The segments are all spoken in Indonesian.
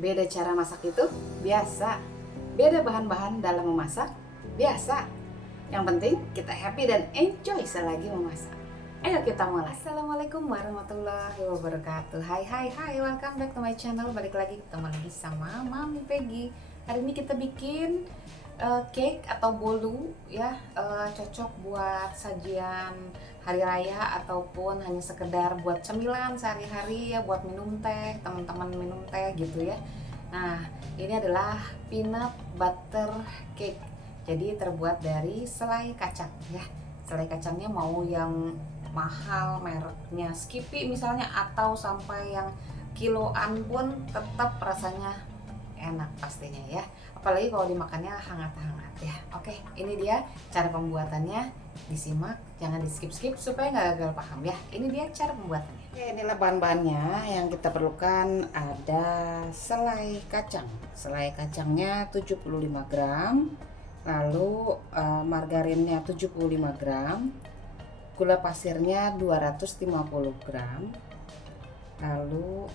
Beda cara masak itu biasa. Beda bahan-bahan dalam memasak biasa. Yang penting kita happy dan enjoy selagi memasak. Ayo kita mulai. Assalamualaikum warahmatullahi wabarakatuh. Hai hai hai, welcome back to my channel. Balik lagi ketemu lagi sama Mami Peggy. Hari ini kita bikin cake atau bolu ya, cocok buat sajian hari raya ataupun hanya sekedar buat cemilan sehari-hari ya, buat minum teh, teman-teman minum teh gitu ya. Nah, ini adalah peanut butter cake. Jadi terbuat dari selai kacang ya. Selai kacangnya mau yang mahal mereknya Skippy misalnya, atau sampai yang kiloan pun tetap rasanya enak pastinya ya, apalagi kalau dimakannya hangat-hangat ya. Oke, ini dia cara pembuatannya, disimak, jangan di skip-skip supaya nggak gagal paham ya. Ini dia cara pembuatannya. Oke, inilah bahan-bahannya yang kita perlukan. Ada selai kacang, selai kacangnya 75 gram, lalu margarinnya 75 gram, gula pasirnya 250 gram, lalu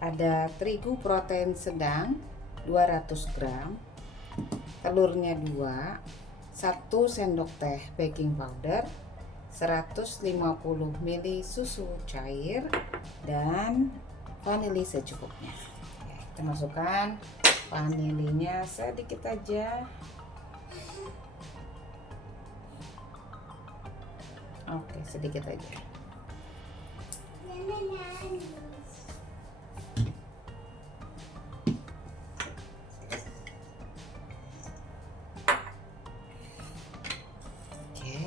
ada terigu protein sedang 200 gram, telurnya 2, 1 sendok teh baking powder, 150 ml susu cair, dan vanili secukupnya. Kita masukkan vanilinya sedikit aja. Oke, sedikit aja.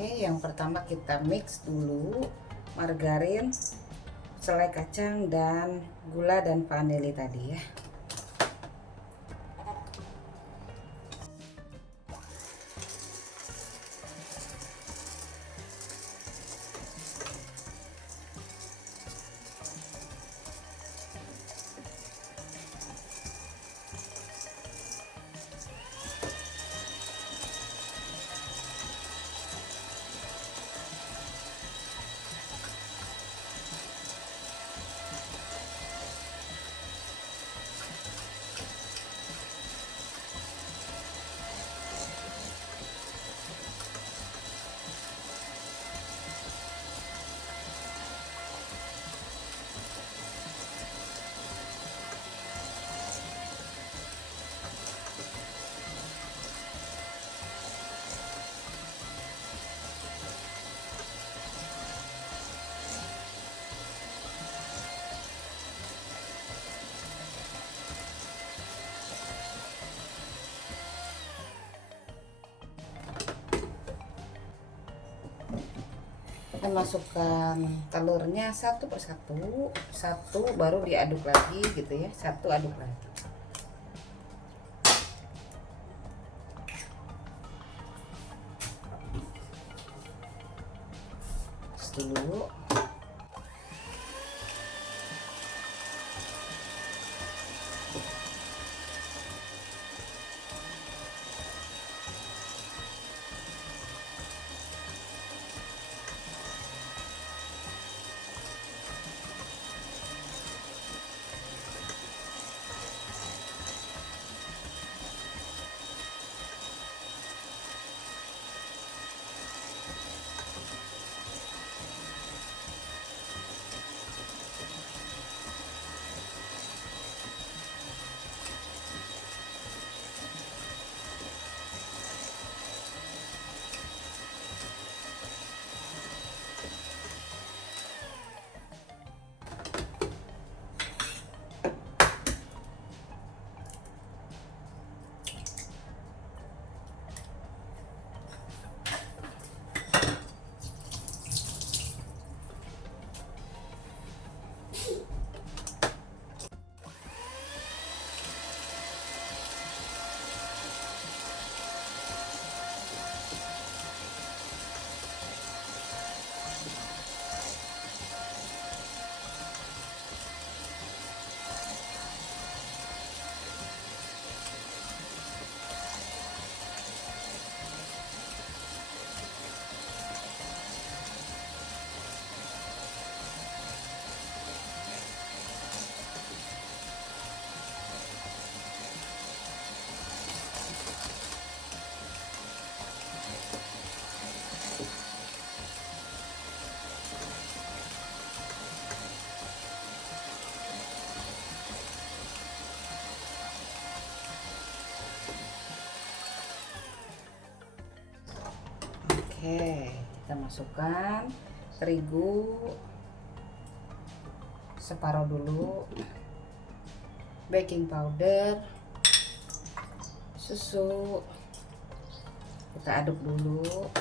Yang pertama kita mix dulu margarin, selai kacang, dan gula dan vanili tadi ya. Kita masukkan telurnya satu persatu, satu baru diaduk lagi gitu ya, satu aduk lagi. Dulu Oke, kita masukkan terigu separuh dulu, baking powder, susu, kita aduk dulu.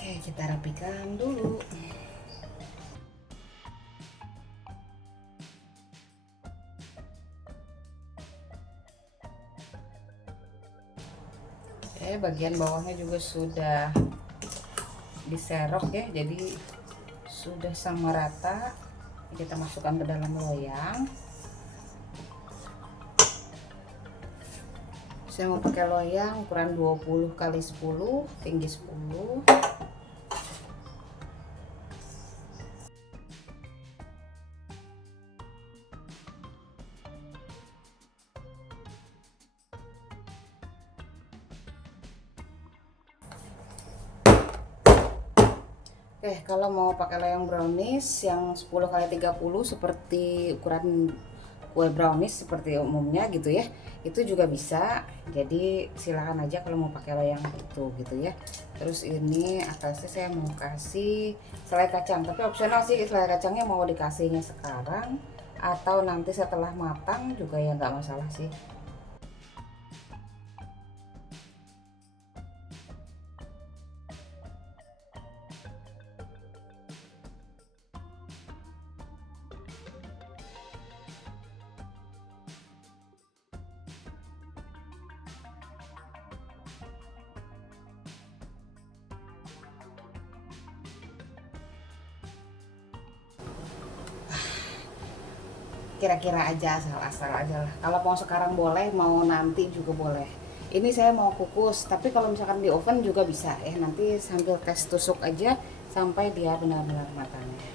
Oke, kita rapikan dulu. Oke, bagian bawahnya juga sudah diserok ya, jadi sudah sama rata. Kita masukkan ke dalam loyang. Saya mau pakai loyang ukuran 20 kali 10, tinggi 10. Oke, kalau mau pakai loyang brownies yang 10 kali 30 seperti ukuran kue brownies seperti umumnya gitu ya, itu juga bisa. Jadi silakan aja kalau mau pakai loyang itu gitu ya. Terus ini atasnya saya mau kasih selai kacang, tapi opsional sih, selai kacangnya mau dikasihnya sekarang atau nanti setelah matang juga ya nggak masalah sih. Kira-kira aja, asal-asal aja lah. Kalau mau sekarang boleh, mau nanti juga boleh. Ini saya mau kukus, tapi kalau misalkan di oven juga bisa ya. Nanti sambil tes tusuk aja sampai dia benar-benar matangnya.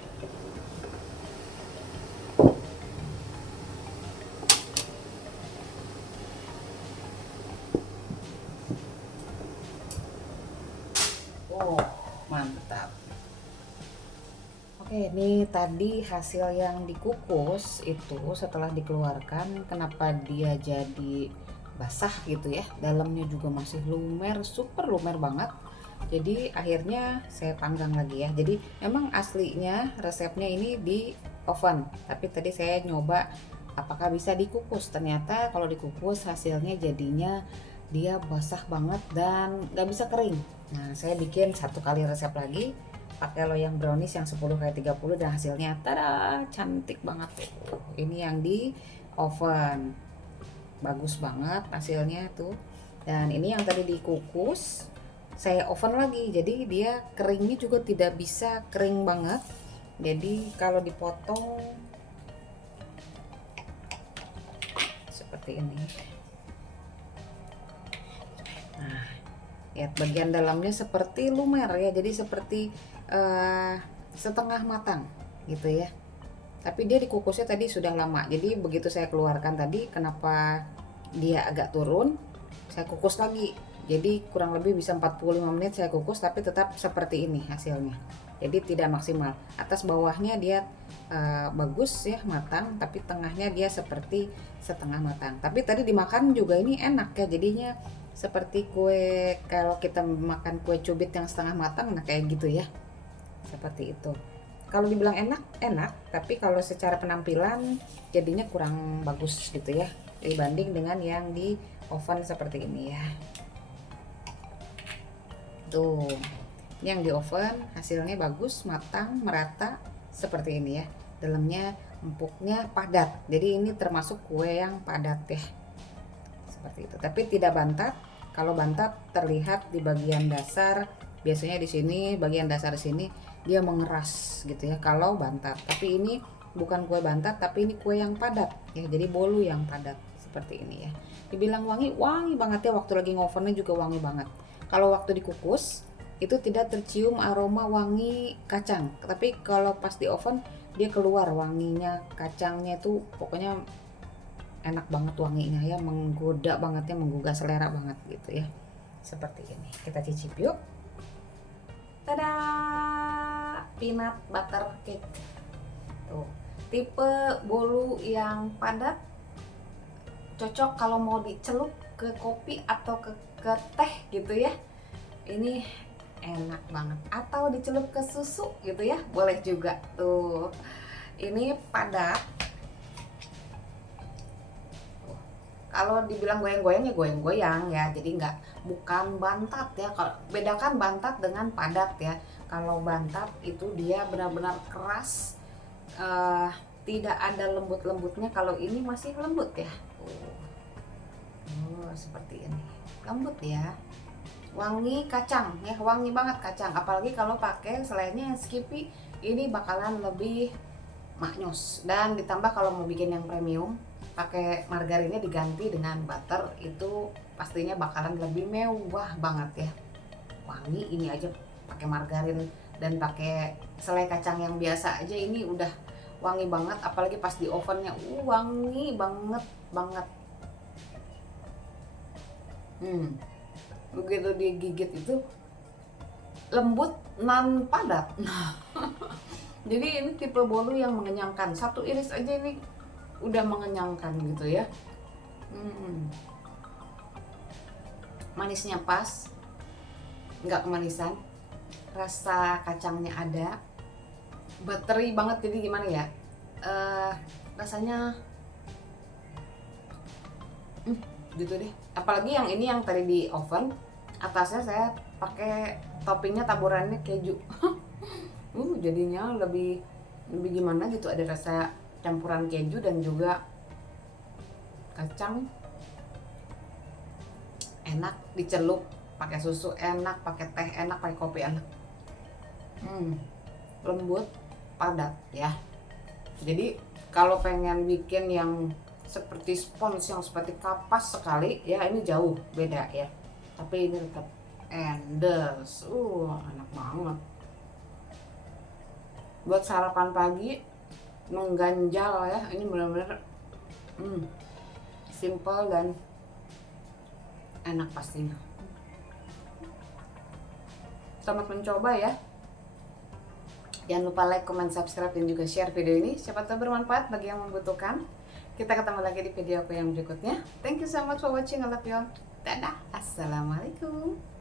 Oh, mantap. Oke, ini tadi hasil yang dikukus itu setelah dikeluarkan, kenapa dia jadi basah gitu ya, dalamnya juga masih lumer, super lumer banget. Jadi akhirnya saya panggang lagi ya. Jadi emang aslinya resepnya ini di oven, tapi tadi saya nyoba apakah bisa dikukus. Ternyata kalau dikukus hasilnya jadinya dia basah banget dan nggak bisa kering. Nah, saya bikin satu kali resep lagi pakai loyang brownies yang 10 kali 30 dan hasilnya tada, cantik banget tuh. Ini yang di oven, bagus banget hasilnya tuh. Dan ini yang tadi dikukus saya oven lagi, jadi dia keringnya juga tidak bisa kering banget. Jadi kalau dipotong seperti ini, nah lihat bagian dalamnya seperti lumer ya, jadi seperti setengah matang gitu ya. Tapi dia dikukusnya tadi sudah lama, jadi begitu saya keluarkan tadi, kenapa dia agak turun, saya kukus lagi. Jadi kurang lebih bisa 45 menit saya kukus, tapi tetap seperti ini hasilnya. Jadi tidak maksimal. Atas bawahnya dia bagus ya matang, tapi tengahnya dia seperti setengah matang. Tapi tadi dimakan juga ini enak ya, jadinya seperti kue, kalau kita makan kue cubit yang setengah matang, nah kayak gitu ya, seperti itu. Kalau dibilang enak, enak, tapi kalau secara penampilan jadinya kurang bagus gitu ya, dibanding dengan yang di oven seperti ini ya. Tuh, yang di oven hasilnya bagus, matang, merata seperti ini ya. Dalamnya empuknya padat. Jadi ini termasuk kue yang padat ya. Seperti itu. Tapi tidak bantat. Kalau bantat terlihat di bagian dasar, biasanya di sini bagian dasar sini dia mengeras gitu ya kalau bantat. Tapi ini bukan kue bantat, tapi ini kue yang padat ya. Jadi bolu yang padat seperti ini ya. Dibilang wangi, wangi banget ya, waktu lagi ngovennya juga wangi banget. Kalau waktu dikukus itu tidak tercium aroma wangi kacang, tapi kalau pas di oven dia keluar wanginya kacangnya, itu pokoknya enak banget wanginya ya, menggoda banget ya, menggugah selera banget gitu ya. Seperti ini, kita cicip yuk. Tada, peanut butter cake. Tuh, tipe bolu yang padat, cocok kalau mau dicelup ke kopi atau ke teh gitu ya. Ini enak banget, atau dicelup ke susu gitu ya, boleh juga tuh. Ini padat. Kalau dibilang goyang-goyang ya goyang-goyang ya, jadi bukan bantat ya. Kalau bedakan bantat dengan padat ya. Kalau bantat itu dia benar-benar keras, tidak ada lembut-lembutnya. Kalau ini masih lembut ya. Seperti ini, lembut ya, wangi kacang ya, wangi banget kacang. Apalagi kalau pakai selainya yang Skippy, ini bakalan lebih maknyus. Dan ditambah kalau mau bikin yang premium, pakai margarinnya diganti dengan butter, itu pastinya bakalan lebih mewah banget ya. Wangi ini aja pakai margarin dan pakai selai kacang yang biasa aja ini udah wangi banget, apalagi pas di ovennya wangi banget banget. Begitu digigit itu lembut nan padat. Jadi ini tipe bolu yang mengenyangkan, satu iris aja ini udah mengenyangkan gitu ya. Manisnya pas, nggak kemanisan, rasa kacangnya ada, buttery banget. Jadi gimana ya, rasanya gitu deh. Apalagi yang ini yang tadi di oven, atasnya saya pakai toppingnya taburannya keju. Jadinya lebih gimana gitu, ada rasa campuran keju dan juga kacang. Enak dicelup pakai susu, enak pakai teh, enak pakai kopi, enak. Lembut, padat ya. Jadi kalau pengen bikin yang seperti spons, yang seperti kapas sekali ya, ini jauh beda ya. Tapi ini tetap endes, enak banget. Buat sarapan pagi mengganjal ya, ini benar-benar simple dan enak pastinya. Selamat mencoba ya. Jangan lupa like, comment, subscribe, dan juga share video ini. Siapa tahu bermanfaat bagi yang membutuhkan. Kita ketemu lagi di video aku yang berikutnya. Thank you so much for watching. I love you all. Dadah. Assalamualaikum.